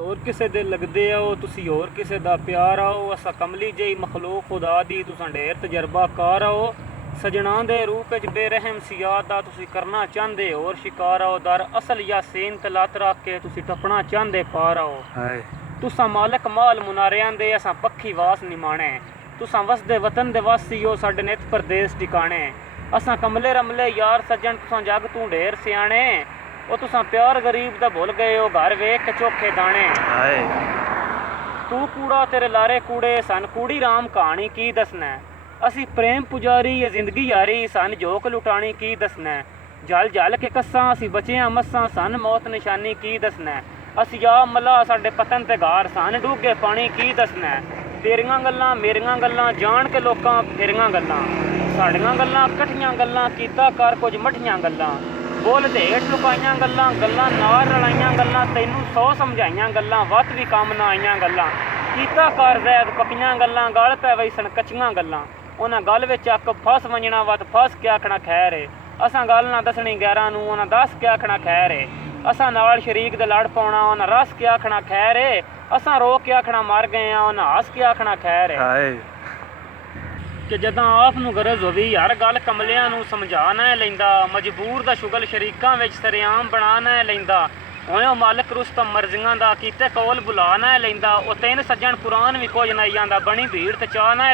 ਹੋਰ ਕਿਸੇ ਦੇ ਲੱਗਦੇ ਆਓ ਤੁਸੀਂ, ਹੋਰ ਕਿਸੇ ਦਾ ਪਿਆਰ ਆਓ। ਅਸਾਂ ਕਮਲੀ ਜਿਹੀ ਮਖਲੂਕ ਖੁਦਾ ਦੀ, ਤੁਸਾਂ ਢੇਰ ਤਜਰਬਾਕਾਰ ਆਓ। ਸਜਣਾ ਦੇ ਰੂਪ ਵਿੱਚ ਬੇਰਹਿਮ ਸਿਆਦ ਦਾ ਤੁਸੀਂ ਕਰਨਾ ਚਾਹੁੰਦੇ ਹੋਰ ਸ਼ਿਕਾਰ ਆਓ। ਦਰ ਅਸਲ ਯਾਸੀਨ ਤੇ ਲੱਤ ਰੱਖ ਕੇ ਤੁਸੀਂ ਟੱਪਣਾ ਚਾਹੁੰਦੇ ਪਾਰ ਆਓ। ਤੁਸਾਂ ਮਾਲਕ ਮਾਲ ਮੁਨਾਰਿਆਂ ਦੇ, ਅਸਾਂ ਪੱਖੀ ਵਾਸ ਨਿਮਾਣੇ। तुसां वसदे वतन दे वासी हो, साडे नित परदेस ठिकाने। असां कमले रमले यार सज्जन, तुसां जग तू ढेर सियाणे। ओ तुसां प्यार गरीब दा भुल गए हो, घर वेख के चोखे दाने। तू कूड़ा तेरे लारे कूड़े, सन कूड़ी राम कहानी की दसना। असी प्रेम पुजारी ये जिंदगी यारी, सन जोक लुटानी की दसना। जल जल के कस्सां असी बचियां मस्सां, सन मौत निशानी की दसना। असी आ मला साडे पतन ते घार, सन डूगे पानी की दसना। तेरियां गल्लां मेरियां गल्लां, जान के लोकां फेरियां गल्लां। साड़ियां गल्लां कट्ठियां गल्लां, कीता कर कुछ मठियां गल्लां। बोल दे हेठ लुकाइयां गल्लां, गल्लां नाल रलाइयां गल्लां। तैनूं 100 समझाइयां गल्लां, वत भी काम ना आइयां गल्लां। कीता कर जैद पक्कियां गल्लां, गल पै वैसन कच्चियां गल्लां। उन्हां गल विच अक फस वंजना, वत फस के आखना खैर है। असां गल ना दसनी गैरां नूं, उन्हां दस के आखना खैर है। असां नाल शरीक दे लड़ पाउणा, उन्हां रस के आखना खैर है। असां रो के आखना मर गए हैं, उन्हां हस के आखना खैर है। कि जदां आप नूं गरज होवी, हर गल कमलियां नूं समझा ना लैंदा। मजबूर दा शुगल शरीकां विच सरेआम बना ना लैंदा। होयो मालक रुस्तम मर्जियां दा, कीते कौल बुला ना लैंदा। ओ तीन सज्जण कुरान भी कुछ नहीं आंदा, बनी भीड़ ते चा ना